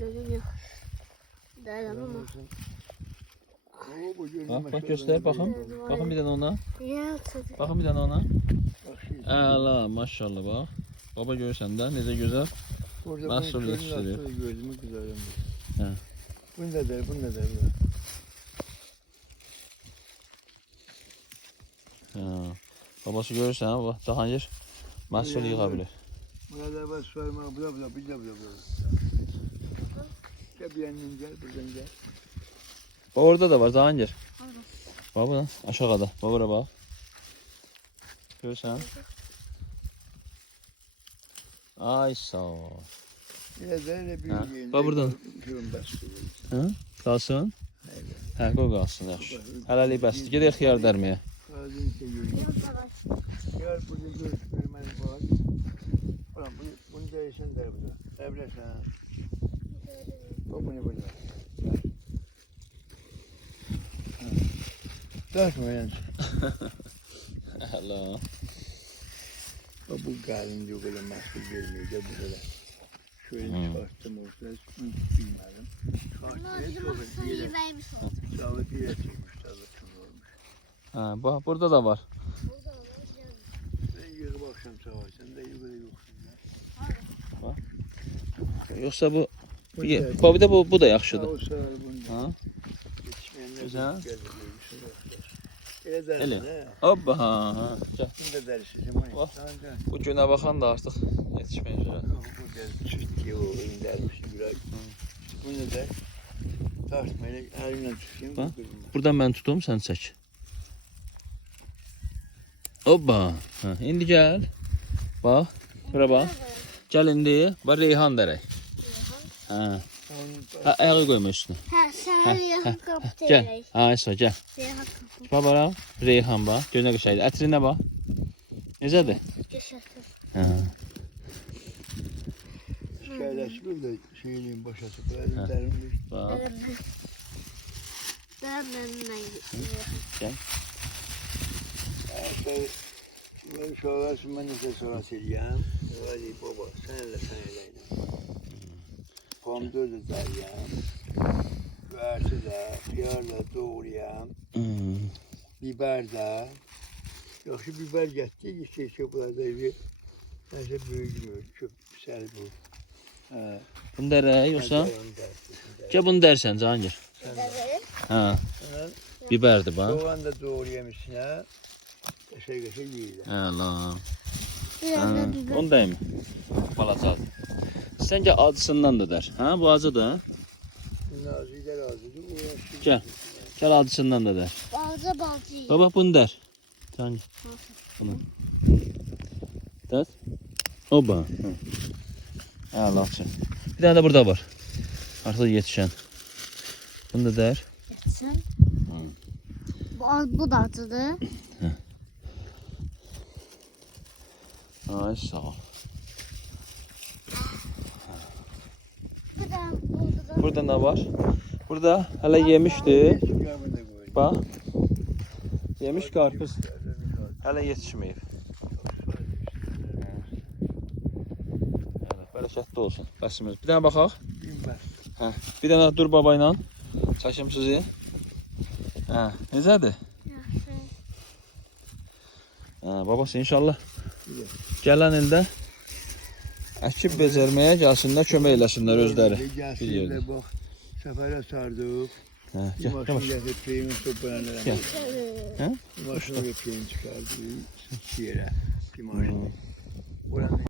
Gözüm yok. Dayanamam. Bak göster bakın. Bakın bir tane ona. Ya tabii. Bakın bir tane ona. Ala maşallah bak. Baba görsen de necə gözəl. Nasıl yetiştiriyor? Gözümü kızarım. He. Bunu da der. Ha. Babası görürsen bak Cahangir mahsul yığa bilir. Buna da var soyma bula. Gel bir yandan gel buradan gel. Bak orada da var Cahangir. Bak buna aşağıda. Bak buraya bak. Görürsen. Ay sağ ol. Yine de öyle bir Ha, yerinde. bak buradan. Hı? Kalsın. Hə, qoy qalsın yaxşı. Hələlik bəsdir. Gedək xiyar dərməyə. Ağzını seviyorum. Yar burada görmeni var. Ulan bunu değişen der burada. Evleşen. Bak bunu burada. Taşma yani. Hələ. Bak bu galin yok öyle mahsul vermeyecek bu kadar. Şöyle çıkarttım ortaya. Bilmiyorum. Sağlık iyi çekmiş. Sağlık olmuş. Hə, bax burada da var. Ben yığıp akşam sabah. Sen de yukarı yoksun ya. Yoxsa bu bir də bu da yaxşıdır. O sağ ol bunda. Ha? Yetişmeyenler Güzel. geldi. Öyle dersin Elə. he. Hoppa ha. Gəl. Bunu da dersin. Bax. Bu günə baxan da artıq yetişməyəcək. Bu geldi. Çıt diye o indermiş biraz. Bunu da tartmayla elimle tutayım. Bax. Buradan mən tutum, sən çək. Hoppa. Hə, indi gəl. Bax. Bura bax. Gəl indi. Bax Reyhan dərək. Hə. Hə, ayağı qoyma üstünə. Ha sana yakın kaptı. Gəl. Ha, İsa gəl. Bax bura. Reyhan bax. Gözünə qəşəngdir. Ətrinə bax. Necədir? Hə. Şikayetçi bir de şeyliğin başası. Böyle derin Bax. Gəl. Ben şu arasın ben de sonra söyleyeyim. Vali baba senle. Pomdur da deriyem. Versi de, hıyarla doğrayam. Biber de. Yok şu biber getti işte çöplarda bir. Neyse büyüdü çöp sel bu. Bunu dərək yoxsa? Gəl bunu dərsən Cahangir. Hə. Biberdir bax. Soğan da doğrayam içine. Qəşəng yeyirlər. Hə la. Onu da yemə. Balacadır. Səncə acısından da dər. Hə, bu acıdır. Naziler ağzıdır. Gəl. Gəl acısından da dər. Balcı. Baba bunu dər. Cahangir. Bunu. Dər. Oba. Hə, laçın. Bir tane de burada var. Artıq yetişən. Bunu da dər. Sen. Bu da acıdır. Ay sağ ol. Burada ne var? Burada hələ yemişdi. Bax. Yemiş qarpız. Hələ yetişməyib. Bərəkətli olsun. Bəsimiz. Bir dənə baxaq. Hə. Bir dənə dur baba ilə. Çəkim sizi. Hə. Necədir? Hə, babası inşallah. Gələn ildə əkib becərməyə gəlsinlər, kömək eləsinlər özləri. Bir yerdə. Bax, səfərə sardıq. Hə, Bir gəl, maşın yavaş. gətirib peyini toplayanlara. Gəl. Hə? Bir maşına da peyin çıxardı. İki yerə. Bir maşın. Buranın